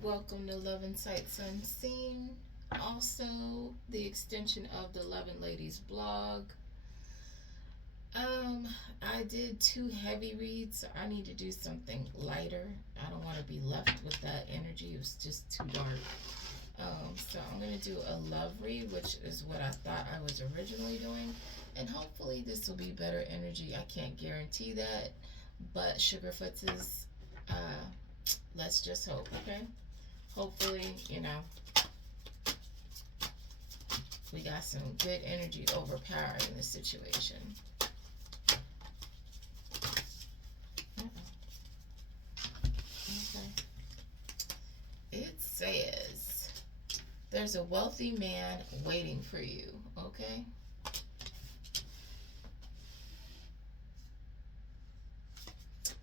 Welcome to Love and Sights Unseen. Also, the extension of the Love and Ladies blog. Um, I did two heavy reads, so I need to do something lighter. I don't want to be left with that energy. It was just too dark. So I'm gonna do a love read, which is what I thought I was originally doing, and hopefully this will be better energy. I can't guarantee that, but Sugarfoots is. Let's just hope, okay? Hopefully, we got some good energy overpowering the situation. Okay. It says there's a wealthy man waiting for you, okay?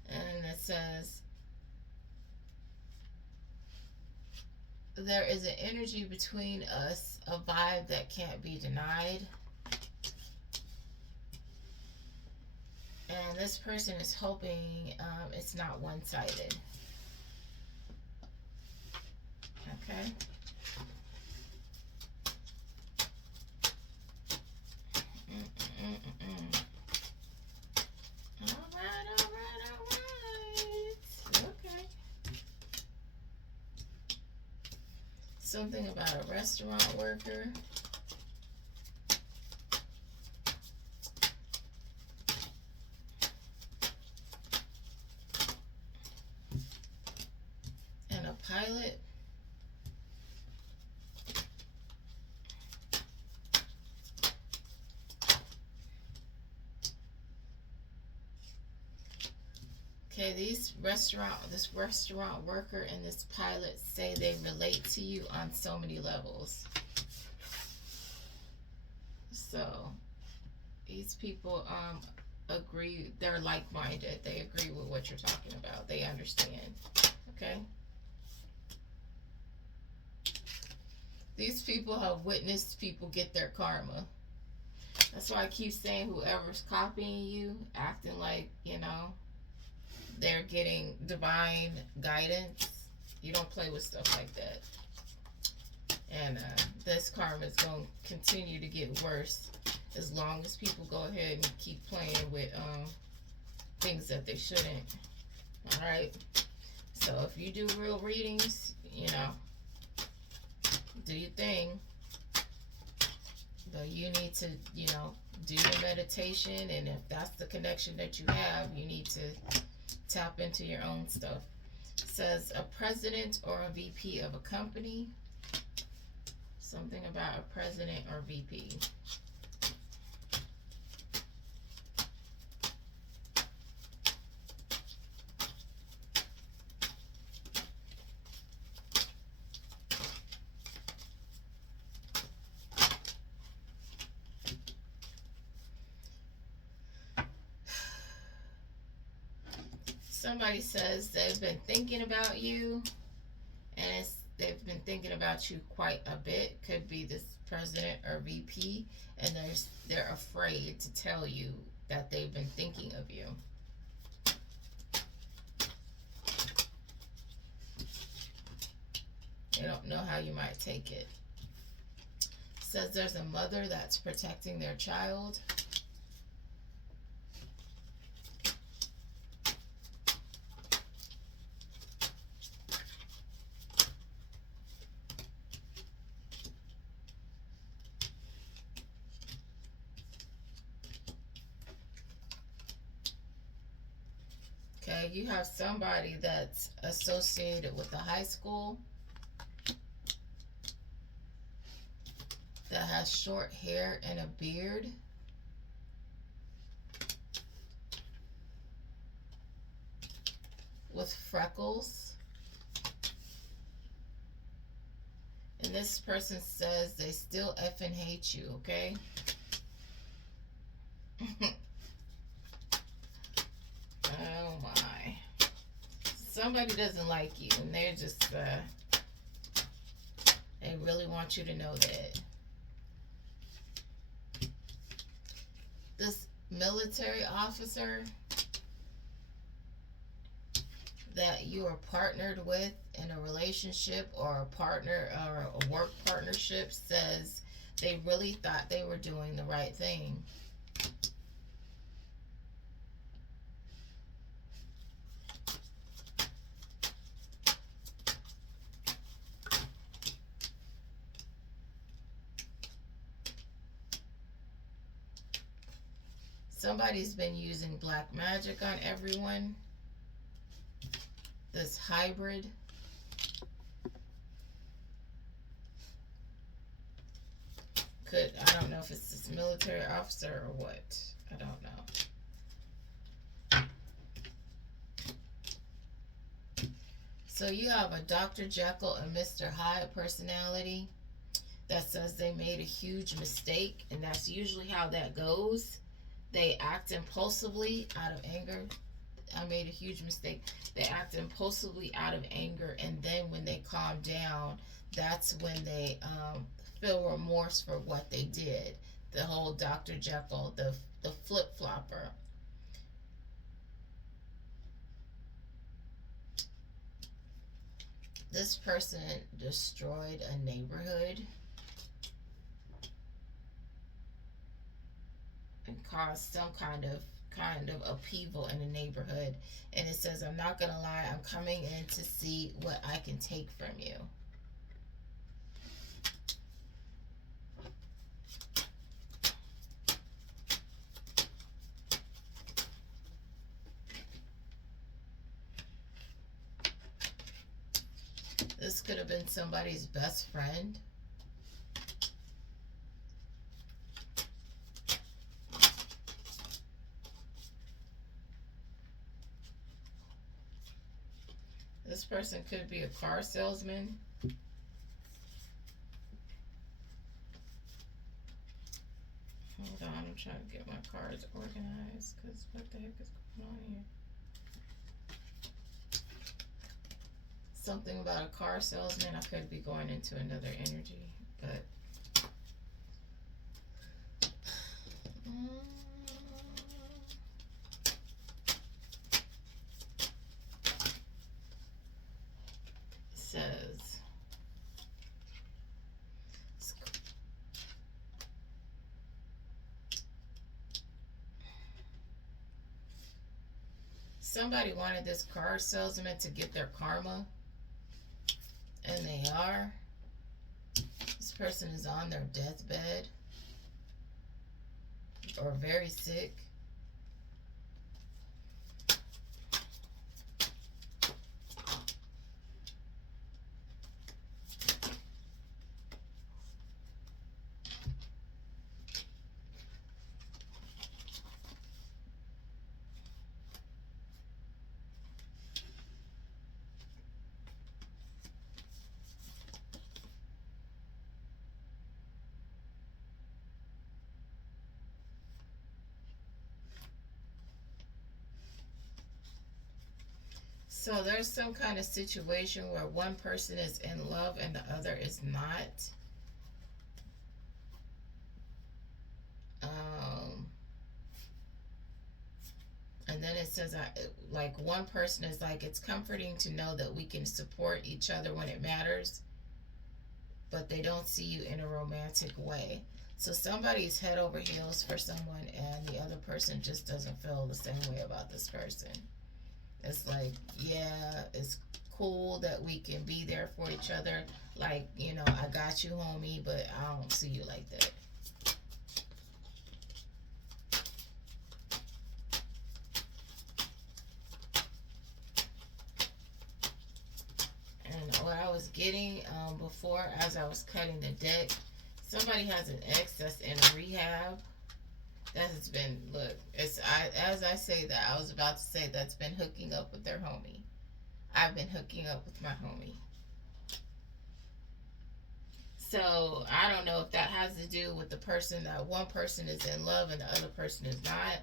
And it says there is an energy between us, a vibe that can't be denied. And this person is hoping it's not one-sided. Okay. All right. Okay. Something about a restaurant worker. And a pilot. Okay, this restaurant worker and this pilot say they relate to you on so many levels. So these people agree, they're like-minded. They agree with what you're talking about. They understand. Okay? These people have witnessed people get their karma. That's why I keep saying whoever's copying you, acting like, they're getting divine guidance. You don't play with stuff like that. And this karma is going to continue to get worse as long as people go ahead and keep playing with things that they shouldn't. Alright? So if you do real readings, do your thing. But you need to, do your meditation. And if that's the connection that you have, you need to tap into your own stuff. It says a president or a VP of a company. Something about a president or VP. Somebody says they've been thinking about you, and they've been thinking about you quite a bit. Could be this president or VP, and they're afraid to tell you that they've been thinking of you. They don't know how you might take it. Says there's a mother that's protecting their child. Okay, you have somebody that's associated with the high school that has short hair and a beard. With freckles. And this person says they still effing hate you, okay? Oh my. Somebody doesn't like you, and they're just, they really want you to know that. This military officer that you are partnered with in a relationship or a partner or a work partnership says they really thought they were doing the right thing. Somebody's been using black magic on everyone. This hybrid. I don't know if it's this military officer or what. I don't know. So you have a Dr. Jekyll and Mr. Hyde personality that says they made a huge mistake, and that's usually how that goes. They act impulsively out of anger. I made a huge mistake. They act impulsively out of anger, and then when they calm down, that's when they feel remorse for what they did. The whole Dr. Jekyll, the flip flopper. This person destroyed a neighborhood and caused some kind of upheaval in the neighborhood. And it says, I'm not gonna lie, I'm coming in to see what I can take from you. This could have been somebody's best friend. This person could be a car salesman. Hold on, I'm trying to get my cards organized because what the heck is going on here? Something about a car salesman. I could be going into another energy, but says somebody wanted this car salesman to get their karma, and they are. This person is on their deathbed or very sick. So there's some kind of situation where one person is in love and the other is not. And then it says, like, one person is like, it's comforting to know that we can support each other when it matters, but they don't see you in a romantic way. So somebody's head over heels for someone, and the other person just doesn't feel the same way about this person. It's like, yeah, it's cool that we can be there for each other. Like, you know, I got you, homie, but I don't see you like that. And what I was getting before, as I was cutting the deck, somebody has an ex that's in a rehab. That has been, look, as I say that, I was about to say that's been hooking up with their homie. I've been hooking up with my homie. So I don't know if that has to do with the person, that one person is in love and the other person is not.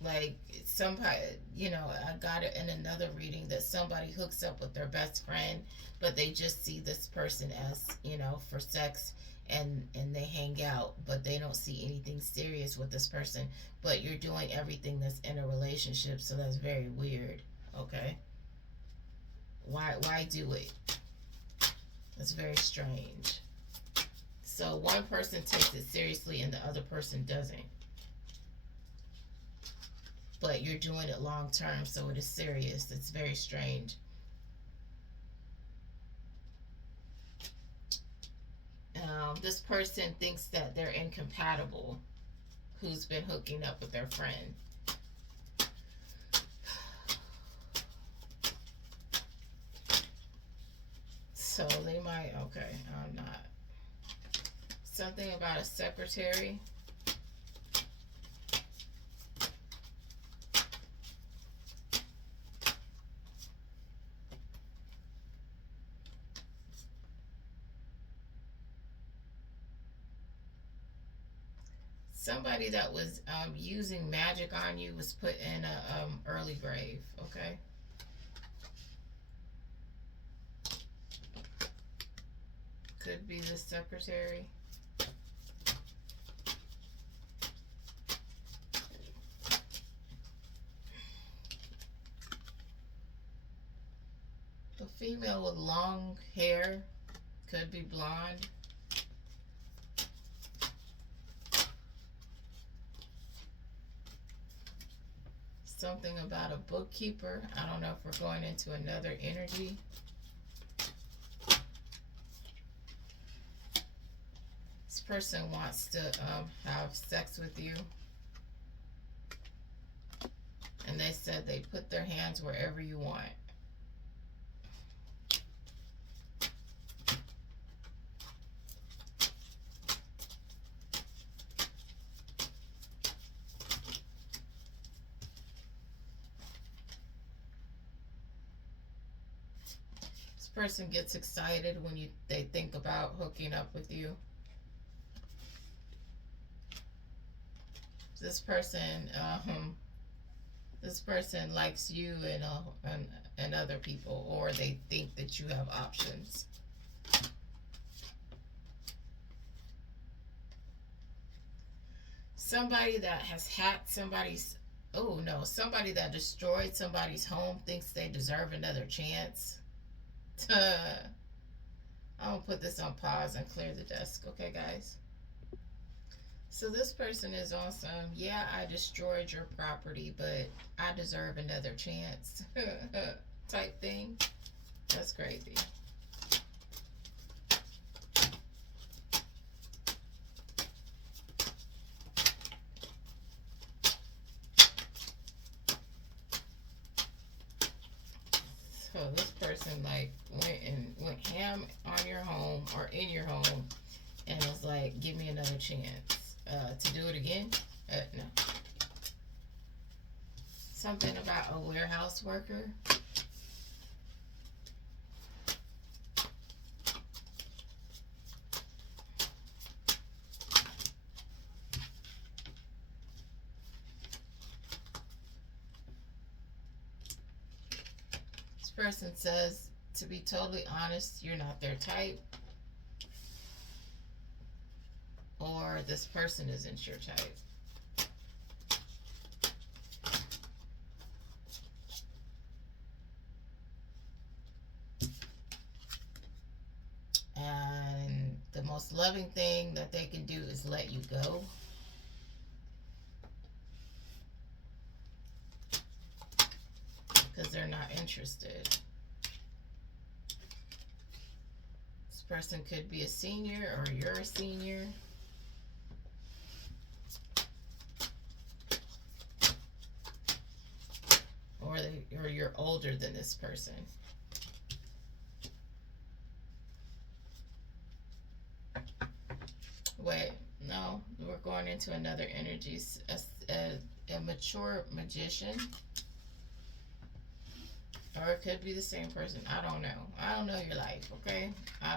Like somebody, you know, I got it in another reading that somebody hooks up with their best friend, but they just see this person as, you know, for sex, and they hang out, but they don't see anything serious with this person, but you're doing everything that's in a relationship, so that's very weird. Okay, why do it? That's very strange. So one person takes it seriously and the other person doesn't, but you're doing it long term, so it is serious. It's very strange. This person thinks that they're incompatible, who's been hooking up with their friend. So they might, okay, I'm not. Something about a secretary. Somebody that was using magic on you was put in a early grave, okay? Could be the secretary. The female with long hair, could be blonde. Something about a bookkeeper. I don't know if we're going into another energy. This person wants to have sex with you. And they said they put their hands wherever you want. Person gets excited when they think about hooking up with you. This person likes you and other people, or they think that you have options. Somebody that has hacked somebody's, somebody that destroyed somebody's home thinks they deserve another chance. I'm gonna put this on pause and clear the desk, okay, guys? So this person is awesome. Yeah, I destroyed your property, but I deserve another chance type thing. That's crazy. So this person went ham on your home or in your home and was like, give me another chance to do it again. No. Something about a warehouse worker. This person says, to be totally honest, you're not their type. Or this person isn't your type. And the most loving thing that they can do is let you go. Because they're not interested. This person could be a senior or you're a senior. Or you're older than this person. Wait, no, we're going into another energy. A mature magician. Or it could be the same person. I don't know. I don't know your life, okay? I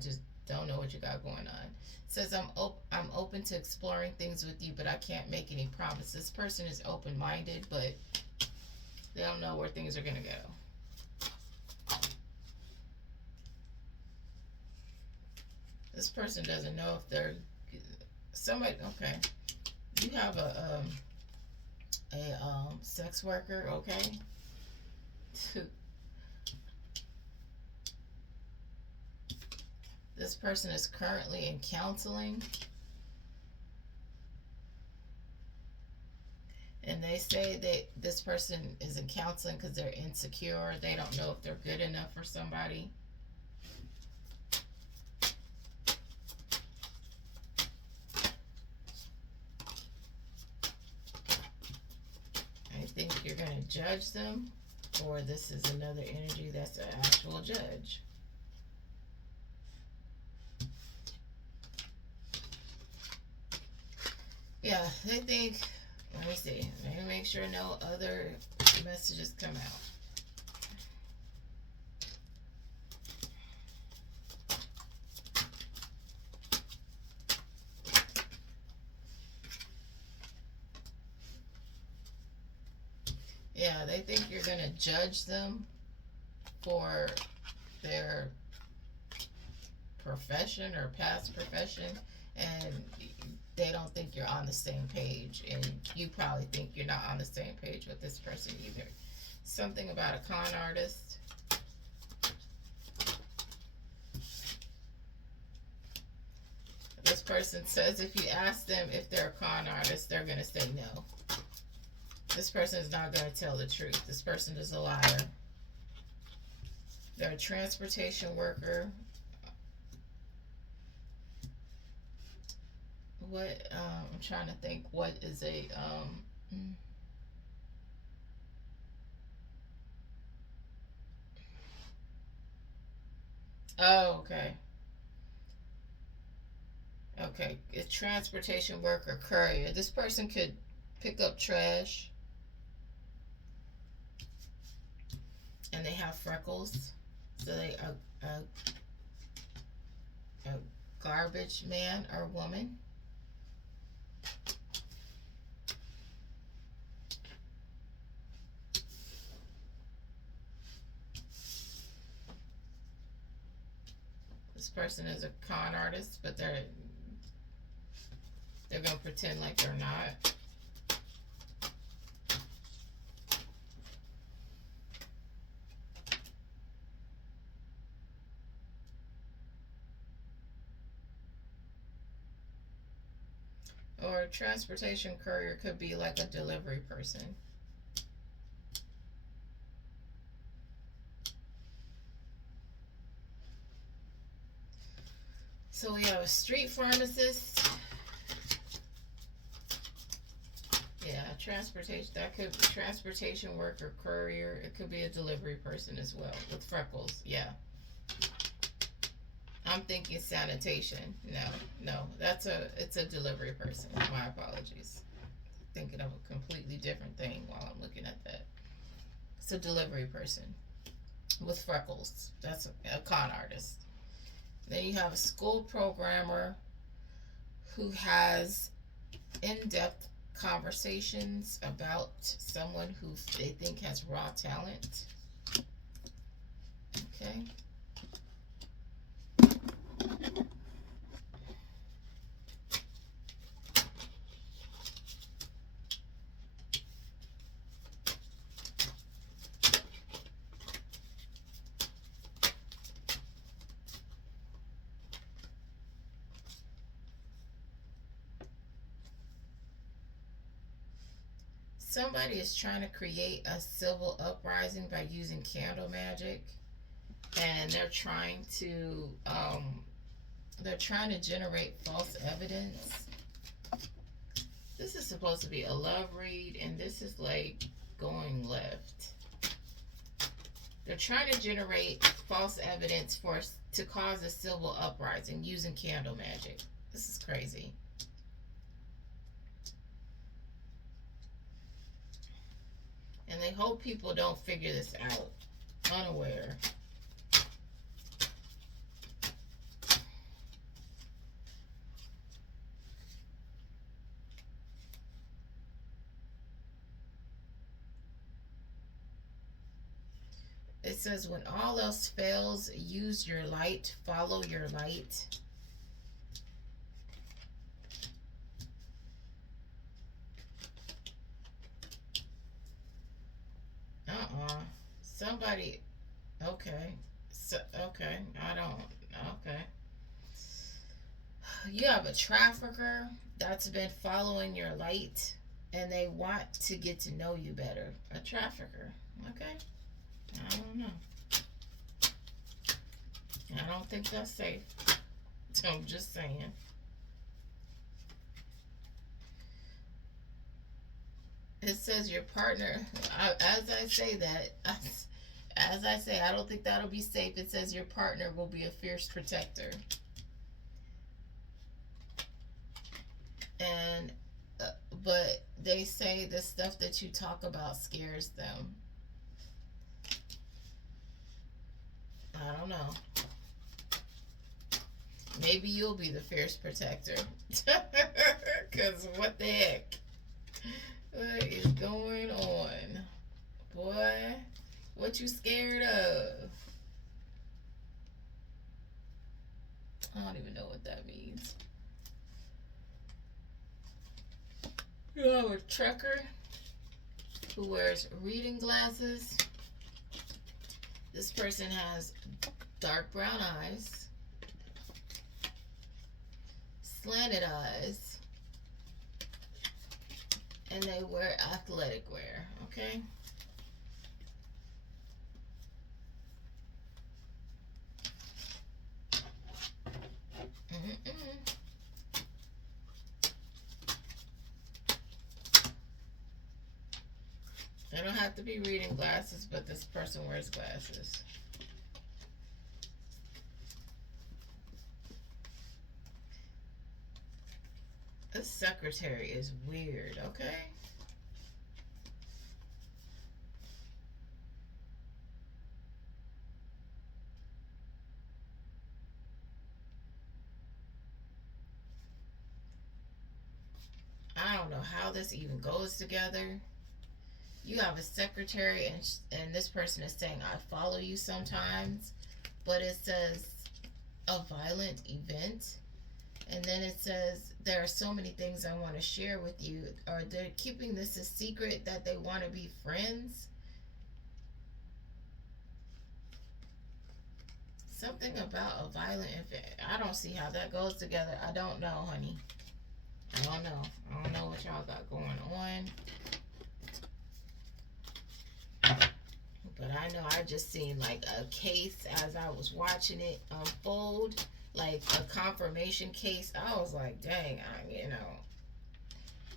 just don't know what you got going on. It says, I'm open to exploring things with you, but I can't make any promises. This person is open-minded, but they don't know where things are going to go. This person doesn't know if they're somebody. Okay, you have a sex worker. Okay. This person is currently in counseling, and they say that this person is in counseling because they're insecure. They don't know if they're good enough for somebody. I think you're going to judge them, or this is another energy that's an actual judge. Yeah, they think, let me see, let me make sure no other messages come out. Yeah, they think you're going to judge them for their profession or past profession, and they don't think you're on the same page, and you probably think you're not on the same page with this person either. Something about a con artist. This person says if you ask them if they're a con artist, they're going to say no. This person is not going to tell the truth. This person is a liar. They're a transportation worker. What, I'm trying to think, what is a, oh, okay. Okay, a transportation worker, courier. This person could pick up trash, and they have freckles, so they a garbage man or woman. This person is a con artist, but they're gonna pretend like they're not. Or a transportation courier could be like a delivery person. So we have a street pharmacist. Yeah, transportation. That could be transportation worker, courier. It could be a delivery person as well with freckles. Yeah. I'm thinking sanitation. No, it's a delivery person. My apologies. Thinking of a completely different thing while I'm looking at that. It's a delivery person with freckles. That's a con artist. Then you have a school programmer who has in-depth conversations about someone who they think has raw talent. Okay. Somebody is trying to create a civil uprising by using candle magic, and they're trying to generate false evidence. This is supposed to be a love read, and this is like going left. They're trying to generate false evidence to cause a civil uprising using candle magic. This is crazy. And they hope people don't figure this out unaware. It says, when all else fails, use your light, follow your light. somebody. Okay. So, okay. I don't. Okay. You have a trafficker that's been following your light and they want to get to know you better. A trafficker. Okay. I don't know. I don't think that's safe. I'm just saying. It says your partner. As I say that, as I say, I don't think that'll be safe. It says your partner will be a fierce protector. And, but they say the stuff that you talk about scares them. I don't know. Maybe you'll be the fierce protector. Because what the heck? What is going on? Boy, what you scared of? I don't even know what that means. You have a trucker who wears reading glasses. This person has dark brown eyes, slanted eyes, and they wear athletic wear, okay? They don't have to be reading glasses, but this person wears glasses. This secretary is weird, okay? I don't know how this even goes together. You have a secretary, and this person is saying, I follow you sometimes, but it says a violent event. And then it says, there are so many things I want to share with you. Or they're keeping this a secret that they want to be friends. Something about a violent event. I don't see how that goes together. I don't know, honey. I don't know. I don't know what y'all got going on. But I know I just seen like a case as I was watching it unfold, like a confirmation case. I was like, dang,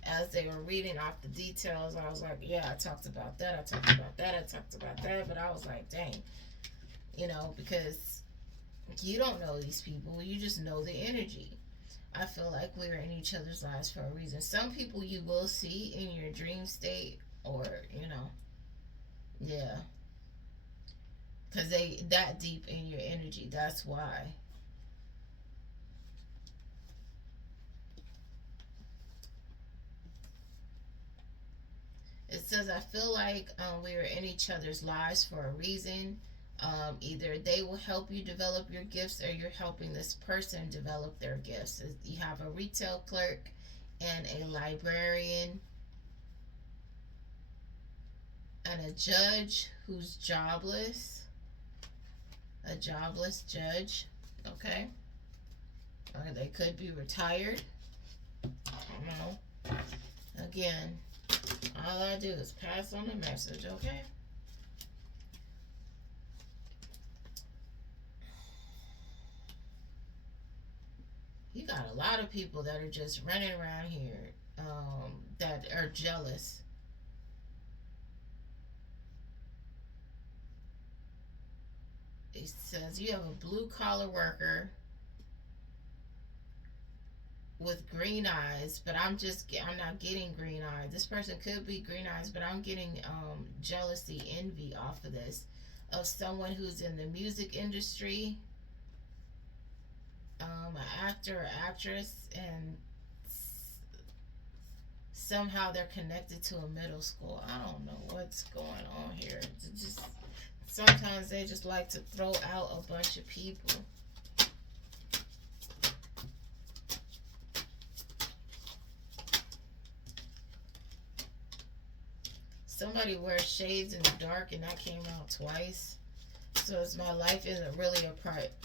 as they were reading off the details, I was like, yeah, I talked about that, I talked about that, I talked about that. But I was like, dang, because you don't know these people, you just know the energy. I feel like we're in each other's lives for a reason. Some people you will see in your dream state, or, yeah. Because they that deep in your energy. That's why. It says, I feel like we are in each other's lives for a reason. Either they will help you develop your gifts, or you're helping this person develop their gifts. You have a retail clerk and a librarian and a judge who's jobless. A jobless judge, okay? Or they could be retired. I don't know. Again, all I do is pass on the message, okay? You got a lot of people that are just running around here that are jealous. It says you have a blue collar worker with green eyes, but I'm not getting green eyes. This person could be green eyes, but I'm getting jealousy, envy off of this, of someone who's in the music industry, an actor or actress, and somehow they're connected to a middle school. I don't know what's going on here. Just sometimes they just like to throw out a bunch of people. Somebody wears shades in the dark, and that came out twice. So it's my life isn't really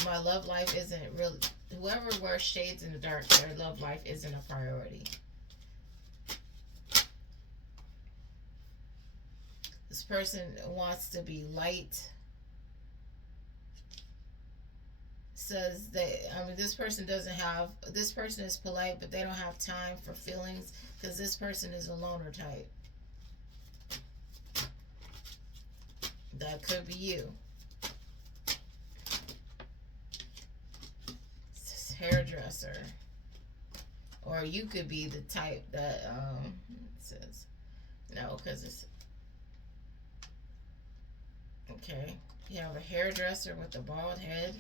my love life isn't really, whoever wears shades in the dark, their love life isn't a priority. This person wants to be light. Says this person this person is polite, but they don't have time for feelings because this person is a loner type. That could be you. Hairdresser, or you could be the type that it says no, because it's okay. You have a hairdresser with a bald head.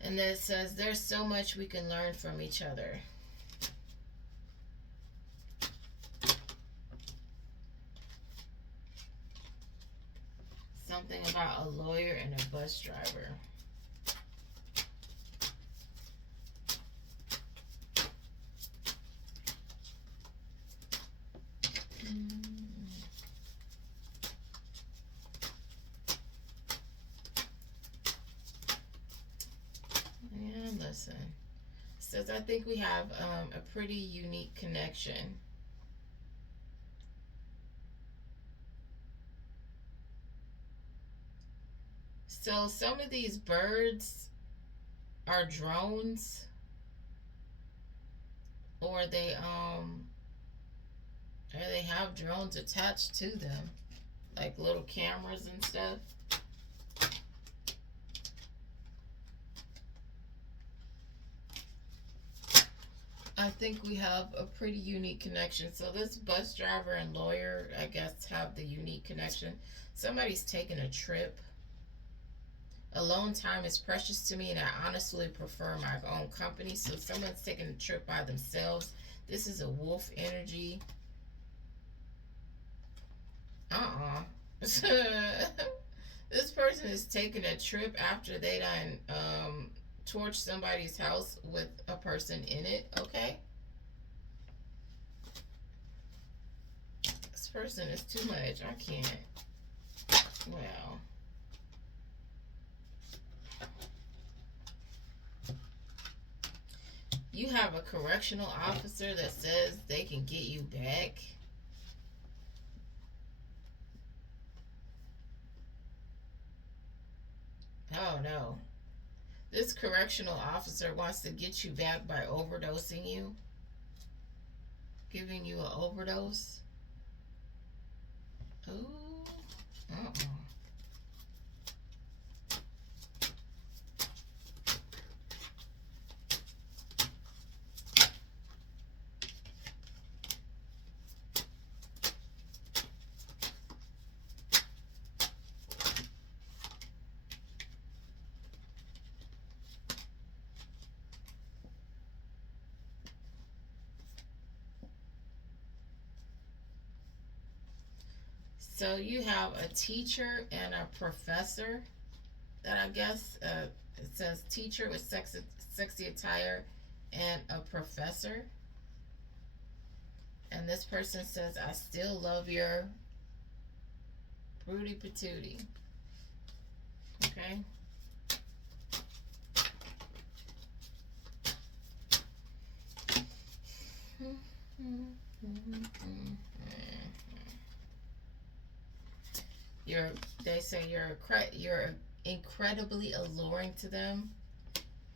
And then it says there's so much we can learn from each other. Something about a lawyer and a bus driver. And listen, it says I think we have a pretty unique connection. So some of these birds are drones, or they have drones attached to them, like little cameras and stuff. I think we have a pretty unique connection. So this bus driver and lawyer, I guess, have the unique connection. Somebody's taking a trip. Alone time is precious to me, and I honestly prefer my own company. So someone's taking a trip by themselves. This is a wolf energy. This person is taking a trip after they done torched somebody's house with a person in it. Okay. This person is too much. I can't. Well. You have a correctional officer that says they can get you back. Oh no. This correctional officer wants to get you back by overdosing you. Giving you an overdose. Ooh. So you have a teacher and a professor that I guess it says teacher with sexy attire and a professor. And this person says, I still love your Rudy Patootie. Okay. They say you're incredibly alluring to them,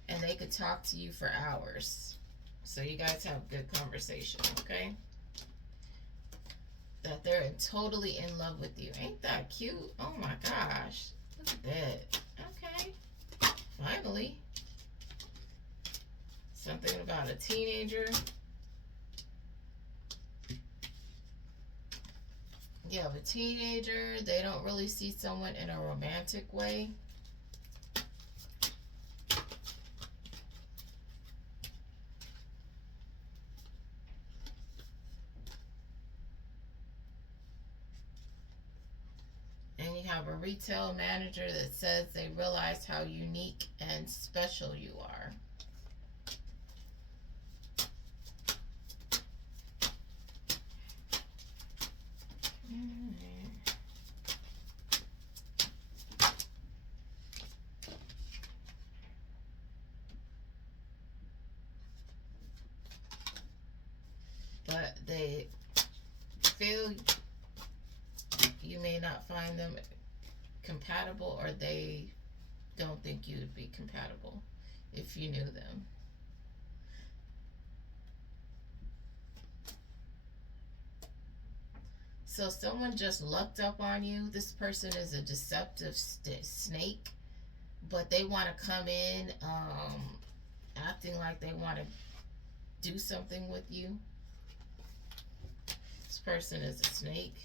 and they could talk to you for hours. So you guys have good conversation, okay? That they're totally in love with you. Ain't that cute? Oh my gosh. Look at that. Okay. Finally. Something about a teenager. You have a teenager. They don't really see someone in a romantic way. And you have a retail manager that says they realize how unique and special you are. they feel you may not find them compatible, or they don't think you would be compatible if you knew them. So someone just lucked up on you. This person is a deceptive snake, but they want to come in acting like they want to do something with you. This person is a snake.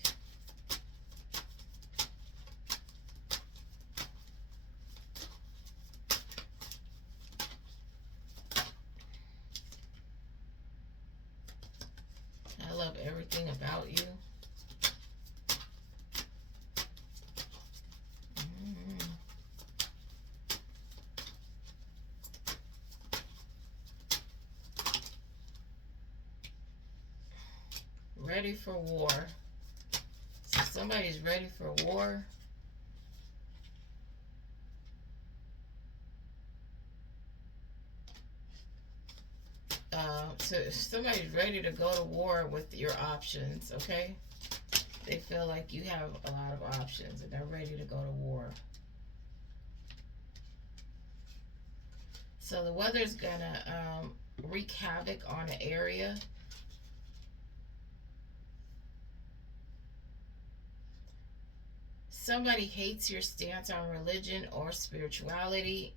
I love everything about you. Ready for war. So somebody's ready for war. So somebody's ready to go to war with your options, okay? They feel like you have a lot of options and they're ready to go to war. So the weather's gonna wreak havoc on an area. Somebody hates your stance on religion or spirituality.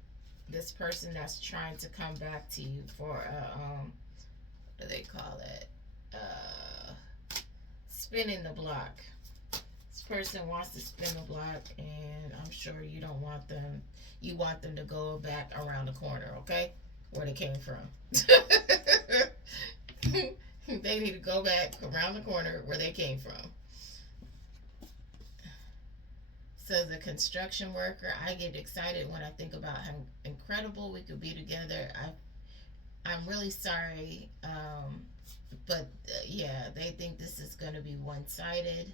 This person that's trying to come back to you for what do they call it? Spinning the block. This person wants to spin the block, and I'm sure you don't want them. You want them to go back around the corner, okay? Where they came from. They need to go back around the corner where they came from. So as a construction worker, I get excited when I think about how incredible we could be together. I'm really sorry, but yeah, they think this is going to be one-sided.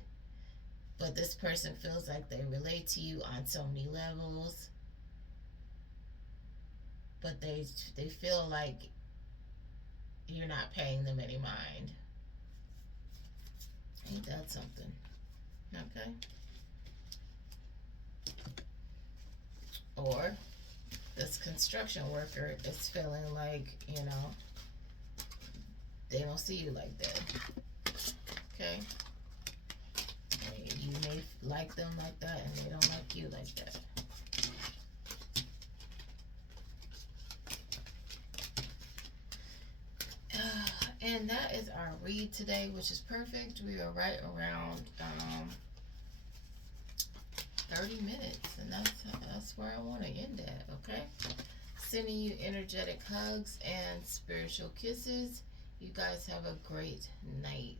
But this person feels like they relate to you on so many levels. But they feel like you're not paying them any mind. Ain't that something? Okay. Or this construction worker is feeling like, you know, they don't see you like that. Okay? And you may like them like that, and they don't like you like that. And that is our read today, which is perfect. We are right around 30 minutes, and that's where I want to end at, okay? Sending you energetic hugs and spiritual kisses. You guys have a great night.